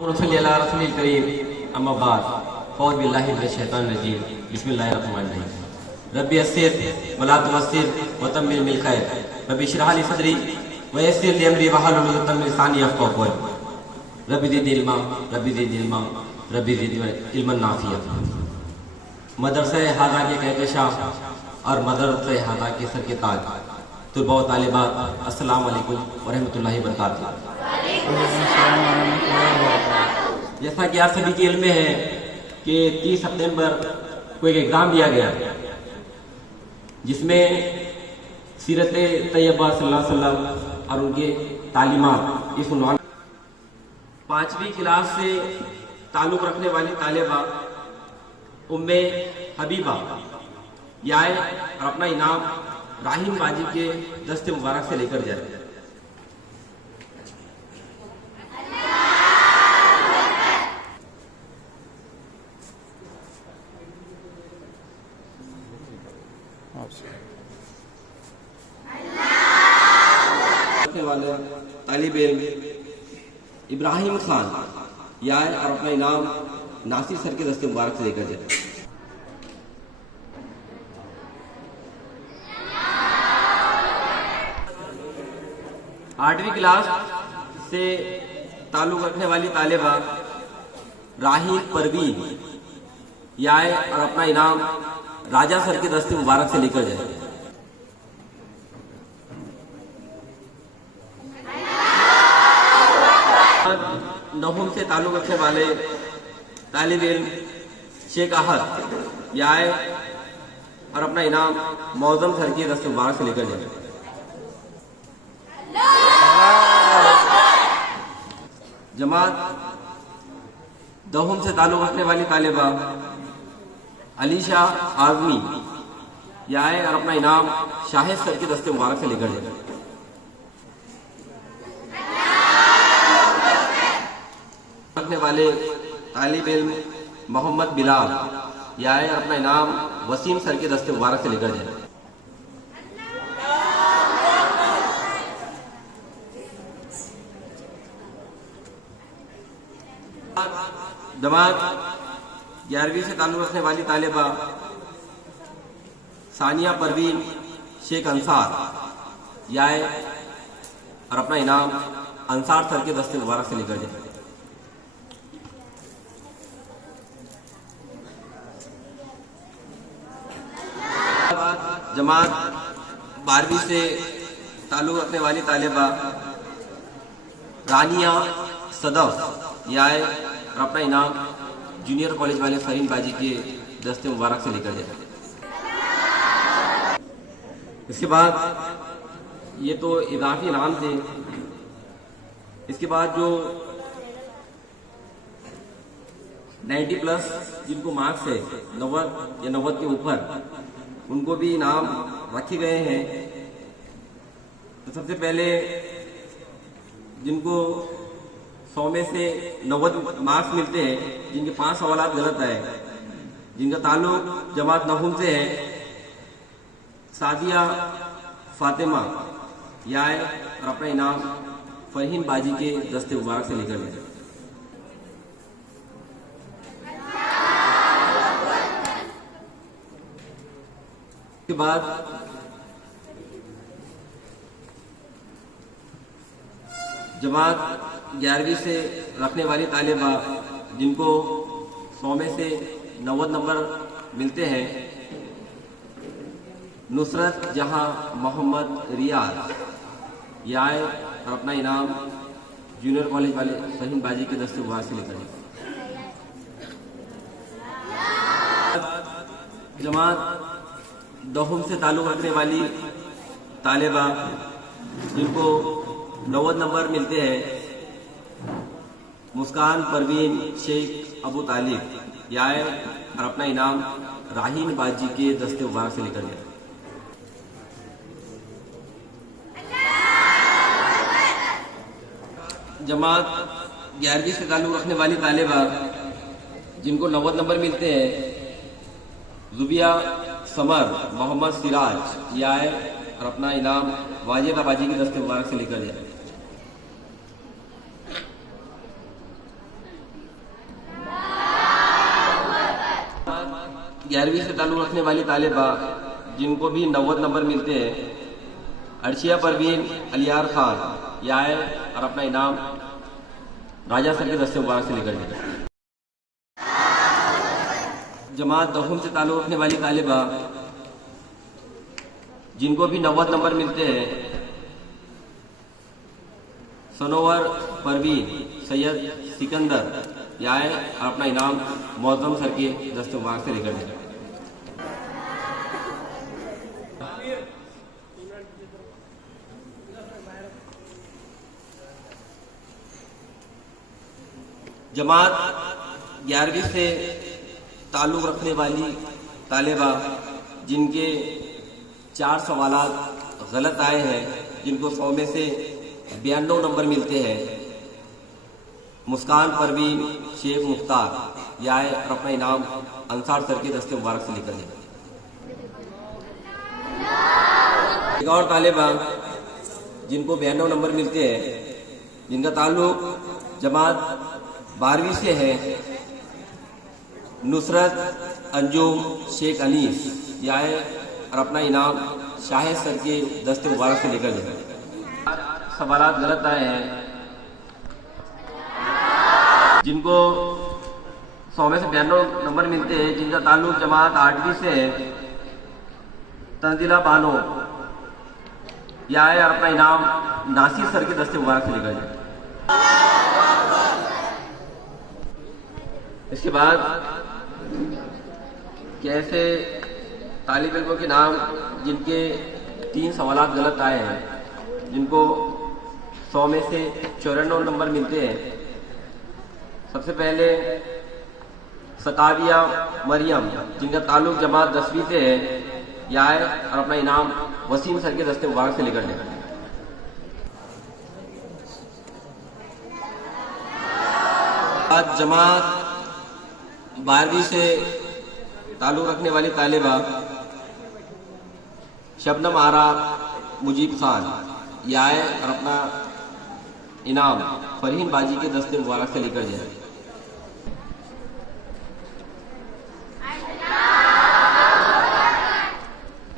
रब्बी अस्सिर वला तुअस्सिर वतम्मिम बिल खैर रब्बी इश्रह ली सदरी वयस्सिर ली अमरी वहलुल उक़दतम मिन लिसानी यफ़क़हू क़ौली रब्बी ज़िदनी इल्मा रब्बी ज़िदनी इल्मा रब्बी ज़िदनी इल्मन नाफ़िया। मदरसा हादा के कहकशां और मदरसा हादा के सर के ताज तुलबा व तालिबात अस्सलाम वालेकुम व रहमतुल्लाहि व बरकातुहू। जैसा कि आप सभी के इल्म में है कि 30 सितंबर को एक एग्ज़ाम दिया गया जिसमें सीरत तैयबा सल्लल्लाहु अलैहि वसल्लम और उनके तालीमात इस उन्वान 5वीं क्लास से ताल्लुक़ रखने वाली तालिबा उम्मे हबीबा याए और अपना इनाम राहीम बाजी के दस्ते मुबारक से लेकर जाए। वाले तालिब इल्म इब्राहिम खान यार और अपना इनाम नासिर सर के दस्ते मुबारक से लेकर जाए। 8वीं क्लास से ताल्लुक़ रखने वाली तालिबा राही परवीन यार और अपना इनाम राजा सर के दस्ते मुबारक से लेकर जाए। 9वीं से ताल्लुक़ रखने वाले तालिब इल्म शेख अहद याए और अपना इनाम मौज़म सर के दस्ते मुबारक से लेकर जाए। जमात 10वीं से ताल्लुक़ रखने वाली तालिबा अलीशा आज़मी याए और अपना इनाम शाहिद सर के दस्ते मुबारक से लेकर जाए। रखने वाले तालिब इल्म मोहम्मद बिलाल याए और अपना इनाम वसीम सर के दस्ते मुबारक से लेकर जाए। जमात 11वीं से ताल्लुक़ रखने वाली तालिबा सानिया परवीन शेख अंसार याए और अपना इनाम अंसार सर के दस्ते मुबारक से लेकर जाए। जमात 12वीं से ताल्लुक़ रखने वाली तालिबा रानिया सदफ याए और अपना इनाम जूनियर कॉलेज वाले फरीन बाजी के दस्ते मुबारक से लेकर जाए। इसके बाद ये तो इजाफी इनाम थे। इसके बाद जो 90+ जिनको मार्क्स है 90 या 90 के ऊपर उनको भी इनाम रखे गए हैं। तो सबसे पहले जिनको 100 में से 90 मार्क्स मिलते हैं, जिनके 5 सवालात गलत आए, जिनका ताल्लुक जमात 9 से है, सादिया फातिमा याए और अपना इनाम फरहीन बाजी के दस्ते मुबारक से लेकर गए। के बाद जमात 11वीं से रखने वाली तालिबा जिनको 100 में से 90 नंबर मिलते हैं, नुसरत जहां मोहम्मद रियाज याए और अपना इनाम जूनियर कॉलेज वाले फहीम बाजी के दस्ते मुबारक से लेकर। जमात 10वीं से ताल्लुक़ रखने वाली तालिबा जिनको 90 नंबर मिलते हैं, मुस्कान परवीन शेख अबू तालिब याए और अपना इनाम राहीन बाजी के दस्ते मुबारक से लेकर गए। जमात 11वीं से ताल्लुक़ रखने वाली तालिबा जिनको 90 नंबर मिलते हैं, जुबिया समर मोहम्मद सिराज याए और अपना इनाम वाजिदा बाजी के दस्ते मुबारक से लेकर जाए। 11वीं से ताल्लुक़ रखने वाली तालिबा जिनको भी 90 नंबर मिलते हैं, अर्शिया परवीन अलियार खान, यह आए और अपना इनाम राजा सर के दस्ते मुबारक से लेकर जाए। जमात दहुम से ताल्लुक़ रखने वाली तालिबा जिनको भी 90 नंबर मिलते हैं, सनोवर परवीन सैयद सिकंदर, यह आए और अपना इनाम मौजम सर के दस्ते मुबारक से लेकर जाए। जमात 11वीं से ताल्लुक़ रखने वाली तालिबा जिनके 4 सवालात गलत आए हैं, जिनको 100 में से 92 नंबर मिलते हैं, मुस्कान परवीन शेख मुख्तार, यह आए और अपना इनाम अंसार सर के दस्ते मुबारक से लेकर जाए। एक और तालिबा जिनको 92 नंबर मिलते हैं, जिनका ताल्लुक़ जमात 12वीं से है, नुसरत अंजुम शेख अनीस, यह आए और अपना इनाम शाहिद सर के दस्ते मुबारक से लेकर जाए। सवालात गलत आए हैं, जिनको 100 में से 92 नंबर मिलते हैं, जिनका ताल्लुक जमात 8वीं से है, तंजिला बानो, यह आए और अपना इनाम नासिर सर के दस्ते मुबारक से लेकर जाए। इसके बाद कैसे तालिब इल्मों के नाम जिनके 3 सवालात गलत आए हैं, जिनको 100 में से 94 नंबर मिलते हैं। सबसे पहले सकाविया मरियम, जिनका ताल्लुक जमात 10वीं से है, यह आए और अपना इनाम वसीम सर के दस्ते मुबारक से लेकर जाए। आज जमात 12वीं से ताल्लुक़ रखने वाली तालिबा शबनम आरा मुजीब खान, यह आए और अपना इनाम फरहीन बाजी के दस्ते मुबारक से लेकर जाए।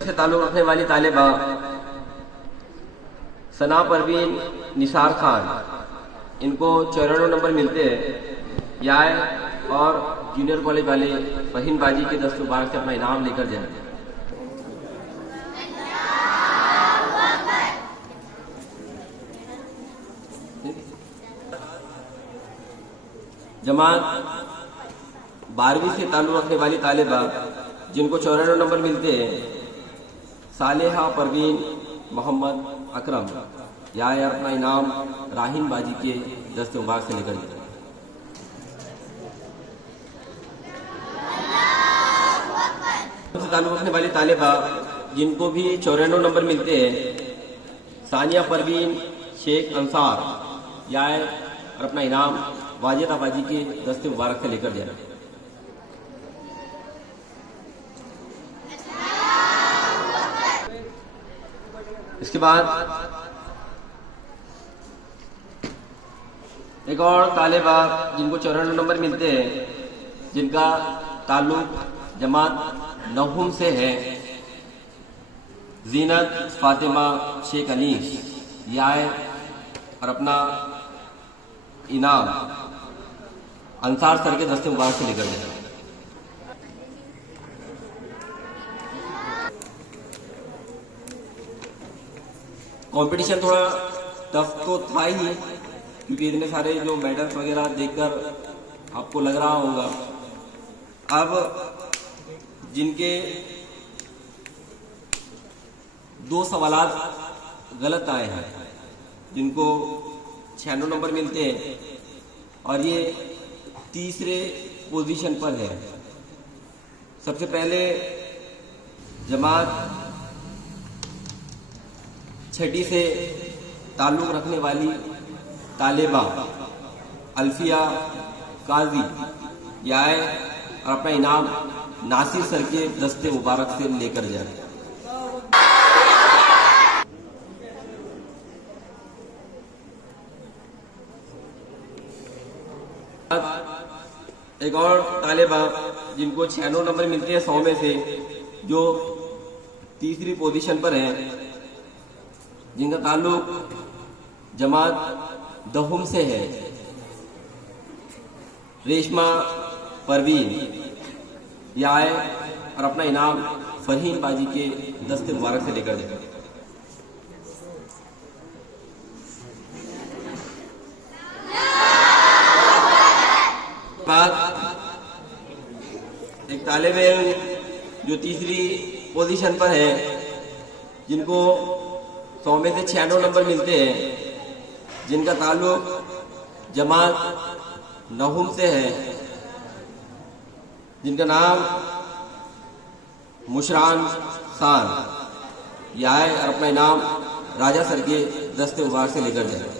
से ताल्लुक़ रखने वाली तालिबा सना परवीन निसार खान, इनको 94 नंबर मिलते हैं, यह आए और जूनियर कॉलेज वाले फहीम बाजी के दस्ते मुबारक से अपना इनाम लेकर जाए। जमात 12वीं से ताल्लुक़ रखने वाली तालिबा जिनको 94 नंबर मिलते हैं, सालेहा परवीन मोहम्मद अकरम, यह आए अपना इनाम राहीन बाजी के दस्ते मुबारक से लेकर जाए। ताल्लुक़ रखने वाली तालिबा जिनको भी 94 नंबर मिलते हैं, सानिया परवीन शेख अंसार, यह आए और अपना इनाम वाजिद आबाजी के दस्ते मुबारक से लेकर जाए। इसके बाद एक और तालिबा जिनको 94 नंबर मिलते हैं, जिनका ताल्लुक जमात नहुम से है, जीनत फातिमा शेख अनीस, यह आए और अपना इनाम अंसार सर के दस्ते मुबारक से लेकर जाए। कंपटीशन थोड़ा टफ तो था ही, क्योंकि इतने सारे जो मेडल्स वगैरह देखकर आपको लग रहा होगा। अब जिनके 2 सवालात गलत आए हैं, जिनको 96 नंबर मिलते हैं और ये तीसरे पोजीशन पर है। सबसे पहले जमात 6ठी से ताल्लुक़ रखने वाली तालिबा अल्फिया काजी, यह आए और अपना इनाम नासिर सर के दस्ते मुबारक से लेकर जाए। एक और तालिबा जिनको 96 नंबर मिलते हैं 100 में से, जो तीसरी पोजीशन पर हैं, जिनका ताल्लुक जमात दहुम से है, रेशमा परवीन, ये आए और अपना इनाम फरहीन बाजी के दस्ते मुबारक से लेकर जाए। बाद एक तालिब इल्म जो तीसरी पोजीशन पर है, जिनको 100 में से 96 नंबर मिलते हैं, जिनका ताल्लुक जमात नहुम से है, जिनका नाम मुशरान साल, ये आए और अपना इनाम राजा सर के दस्ते मुबारक से लेकर जाए।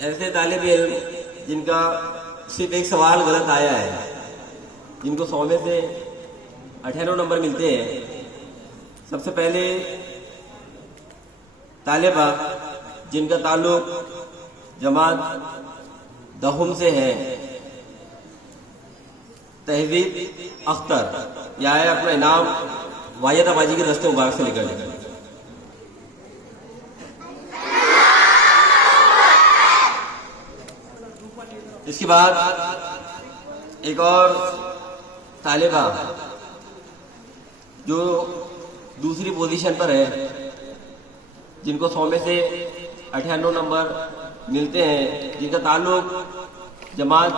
ऐसे तालिब इल्म जिनका सिर्फ एक सवाल गलत आया है, जिनको 100 में से 98 नंबर मिलते हैं, सबसे पहले तालिबा जिनका ताल्लुक जमात दहुम से है, तहजीब अख्तर, यह आया अपना इनाम वायदाबाजी के दस्ते मुबारक से लेकर जाए। इसके बाद एक और तालिबा जो दूसरी पोजीशन पर है, जिनको 100 में से 98 नंबर मिलते हैं, जिनका ताल्लुक जमात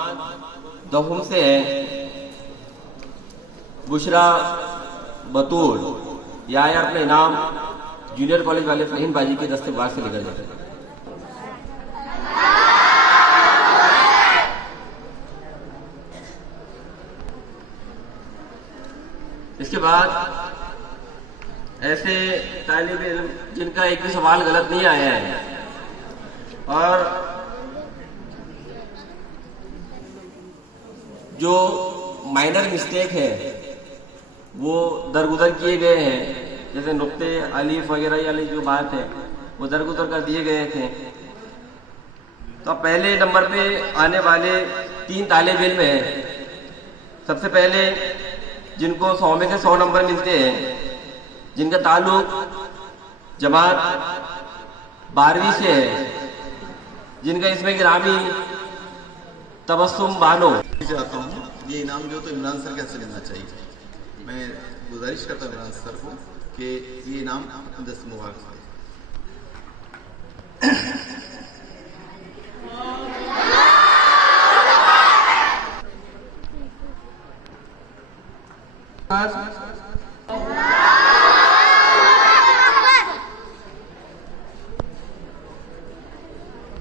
दहुम से है, बुशरा बतूल, यह आया अपने इनाम जूनियर कॉलेज वाले फहीम बाजी के दस्ते मुबारक से लेकर जाते हैं। इसके बाद ऐसे तालिब इल्म जिनका एक भी सवाल गलत नहीं आया है और जो माइनर मिस्टेक है वो दरगुजर किए गए हैं, जैसे नुक्ते अलीफ वगैरह वाली जो बात है वो दरगुजर कर दिए गए थे। तो पहले नंबर पे आने वाले 3 तालिब इल्म हैं। सबसे पहले जिनको 100 में से 100 नंबर मिलते हैं, जिनका ताल्लुक जमात 12वीं से है, जिनका इसमें गिरामी तबस्सुम बानो। चाहता हूँ ये इनाम जो तो इमरान सर कैसे लेना चाहिए, मैं गुजारिश करता हूँ इमरान सर को कि ये इनाम दस्ते मुबारक से।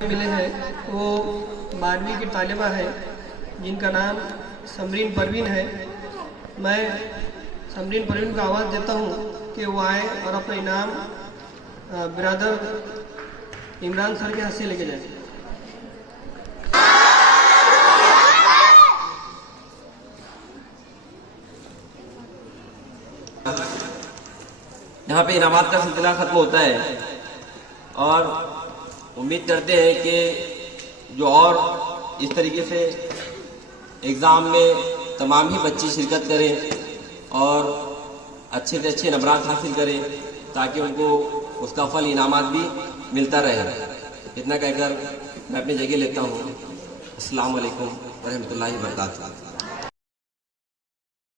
मिले हैं वो 12वीं की तालिबा है, जिनका नाम समरीन परवीन है। मैं समरीन परवीन को आवाज़ देता हूँ कि वो आए और अपना इनाम बिरादर इमरान सर के हाथ से लेके जाए। यहाँ पे इनामात का सिलसिला खत्म होता है और उम्मीद करते हैं कि जो और इस तरीके से एग्ज़ाम में तमाम ही बच्चे शिरकत करें और अच्छे से अच्छे नंबरात हासिल करें, ताकि उनको उसका फल इनामात भी मिलता रहे। इतना कहकर मैं अपनी जगह लेता हूँ। अस्सलाम वालेकुम व रहमतुल्लाहि व बरकातहू।